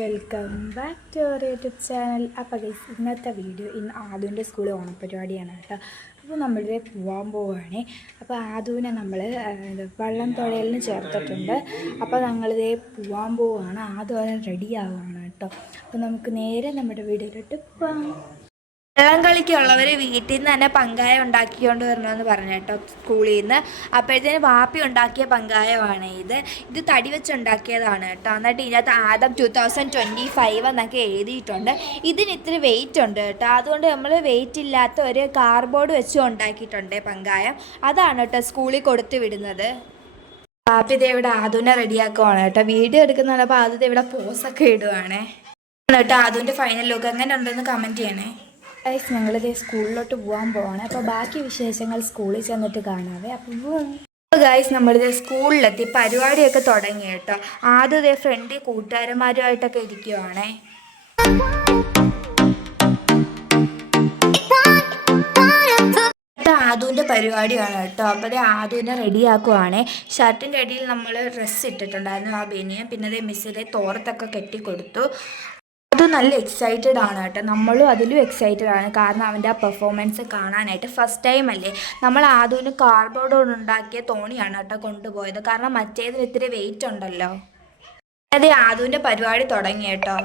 Welcome back to our YouTube channel. അപ്പോൾ guys, ഇന്നത്തെ video ആദുവിൻ്റെ സ്കൂളിൽ ഓണപ്പരിപാടിയാണ് കേട്ടോ. അപ്പോൾ നമ്മളിത് പോകാൻ പോവുകയാണ്. അപ്പോൾ ആദുവിനെ നമ്മൾ വള്ളം തുഴയലിന് ചേർത്തിട്ടുണ്ട്. അപ്പോൾ ഞങ്ങളിതേ പോകാൻ പോവുകയാണ്. ആദു റെഡി ആവുകയാണ് കേട്ടോ. അപ്പോൾ നമുക്ക് നേരെ നമ്മുടെ വീഡിയോയിലോട്ട് പോകാം. വെള്ളം കളിക്കുള്ളവർ വീട്ടിൽ നിന്ന് തന്നെ പങ്കായ ഉണ്ടാക്കിക്കൊണ്ട് വരണമെന്ന് പറഞ്ഞു കേട്ടോ, സ്കൂളിൽ നിന്ന്. അപ്പോഴത്തേന് വാപ്പി ഉണ്ടാക്കിയ പങ്കായമാണ് ഇത് തടി വെച്ചുണ്ടാക്കിയതാണ് കേട്ടോ. എന്നിട്ട് ഇതിനകത്ത് ആദം 2025 എന്നൊക്കെ എഴുതിയിട്ടുണ്ട്. ഇതിന് ഇത്തിരി വെയിറ്റ് ഉണ്ട് കേട്ടോ. അതുകൊണ്ട് നമ്മൾ വെയിറ്റ് ഇല്ലാത്ത ഒരു കാർഡ്ബോർഡ് വെച്ച് ഉണ്ടാക്കിയിട്ടുണ്ട് പങ്കായം. അതാണ് കേട്ടോ സ്കൂളിൽ കൊടുത്തു വിടുന്നത്. വാപ്പി ഇത് ഇവിടെ ആദുവിനെ റെഡിയാക്കുവാണ് കേട്ടോ. വീഡിയോ എടുക്കുന്നതാണ്. അപ്പോൾ ആദ്യത്തെ ഇവിടെ പോസൊക്കെ ഇടുവാണേ കേട്ടോ. ആദുവിൻ്റെ ഫൈനൽ ലുക്ക് എങ്ങനെ ഉണ്ടെന്ന് കമൻറ്റ് ചെയ്യണേ. ഗൈസ്, ഞങ്ങളിത് സ്കൂളിലോട്ട് പോകാൻ പോവാണ്. അപ്പോൾ ബാക്കി വിശേഷങ്ങൾ സ്കൂളിൽ ചെന്നിട്ട് കാണാവേ. അപ്പോൾ ഗൈസ്, നമ്മളിത് സ്കൂളിലെത്തി പരിപാടിയൊക്കെ തുടങ്ങി കേട്ടോ. ആദ്യം ഇതേ ഫ്രണ്ടിൽ കൂട്ടുകാരന്മാരുമായിട്ടൊക്കെ ഇരിക്കുവാണേ. ആദുവിൻ്റെ പരിപാടിയാണ് കേട്ടോ. അപ്പോൾ ആദുവിനെ റെഡിയാക്കുവാണേ. ഷർട്ടിൻ്റെ അടിയിൽ നമ്മൾ ഡ്രസ്സ് ഇട്ടിട്ടുണ്ടായിരുന്നു, ആ ബനിയൻ. പിന്നെ അതേ മിസ്സിലെ തോർത്തൊക്കെ കെട്ടിക്കൊടുത്തു. അത് നല്ല എക്സൈറ്റഡ് ആണ് കേട്ടോ. നമ്മളും അതിലും എക്സൈറ്റഡ് ആണ്. കാരണം അവൻ്റെ ആ പെർഫോമൻസ് കാണാനായിട്ട് ഫസ്റ്റ് ടൈം അല്ലേ. നമ്മൾ ആദുവിന് കാർഡ്ബോർഡ് ഉണ്ടാക്കിയ തോണിയാണ് കേട്ടോ കൊണ്ടുപോയത്. കാരണം മറ്റേതിന് ഇത്തിരി വെയിറ്റ് ഉണ്ടല്ലോ. അതെ, ആദുവിൻ്റെ പരിപാടി തുടങ്ങി കേട്ടോ.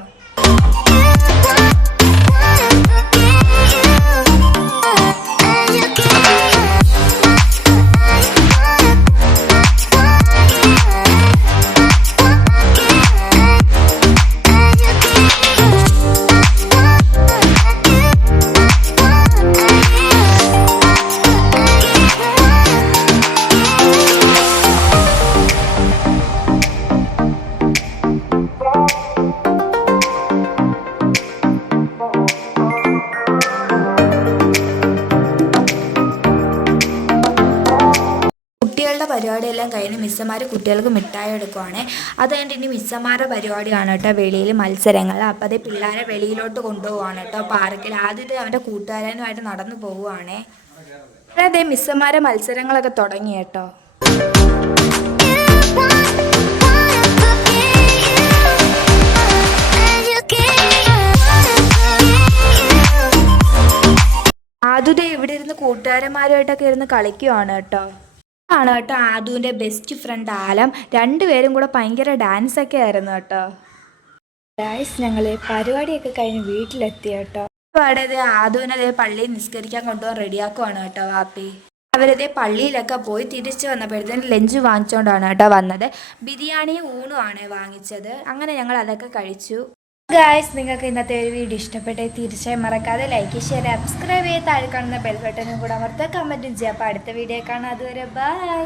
കുട്ടികളുടെ പരിപാടിയെല്ലാം കഴിഞ്ഞ് മിസ്സന്മാർ കുട്ടികൾക്ക് മിഠായി എടുക്കുവാണ്. അത് കഴിഞ്ഞിട്ട് ഇനി മിസ്സന്മാരുടെ പരിപാടിയാണ് കേട്ടോ, വെളിയിൽ മത്സരങ്ങൾ. അപ്പോൾ അതേ പിള്ളേരെ വെളിയിലോട്ട് കൊണ്ടുപോവാണ് കേട്ടോ, പാർക്കിൽ. ആദ്യത്തെ അവൻ്റെ കൂട്ടുകാരനുമായിട്ട് നടന്നു പോവുകയാണേ. അതേ മിസ്സന്മാരുടെ മത്സരങ്ങളൊക്കെ തുടങ്ങി കേട്ടോ. ആദുദേ ഇവിടെ ഇരുന്ന് കൂട്ടുകാരന്മാരുമായിട്ടൊക്കെ ഇരുന്ന് കളിക്കുവാണ് കേട്ടോ. ആണ് കേട്ടോ ആദുവിൻ്റെ ബെസ്റ്റ് ഫ്രണ്ട് ആലം. രണ്ടുപേരും കൂടെ ഭയങ്കര ഡാൻസൊക്കെ ആയിരുന്നു കേട്ടോ. ഗൈസ്, ഞങ്ങൾ പരിപാടിയൊക്കെ കഴിഞ്ഞ് വീട്ടിലെത്തി കേട്ടോ. അവിടെ ആദുവിനതേ പള്ളിയിൽ നിസ്കരിക്കാൻ കൊണ്ടുപോകാൻ റെഡിയാക്കുവാണ് കേട്ടോ വാപ്പി. അവരതേ പള്ളിയിലൊക്കെ പോയി തിരിച്ചു വന്നപ്പോഴത്തേന് ലഞ്ച് വാങ്ങിച്ചുകൊണ്ടാണ് കേട്ടോ വന്നത്. ബിരിയാണിയും ഊണുമാണ് വാങ്ങിച്ചത്. അങ്ങനെ ഞങ്ങൾ അതൊക്കെ കഴിച്ചു. ഗൈസ്, നിങ്ങൾക്ക് ഇന്നത്തെ ഒരു വീഡിയോ ഇഷ്ടപ്പെട്ടേ തീർച്ചയായും മറക്കാതെ ലൈക്ക്, ഷെയർ, സബ്സ്ക്രൈബ് ചെയ്ത് താഴെ കാണുന്ന ബെൽ ബട്ടനും കൂടെ അമർത്തുക, കമൻറ്റും ചെയ്യുക. അപ്പോൾ അടുത്ത വീഡിയോ കാണാം. അതുവരെ ബൈ.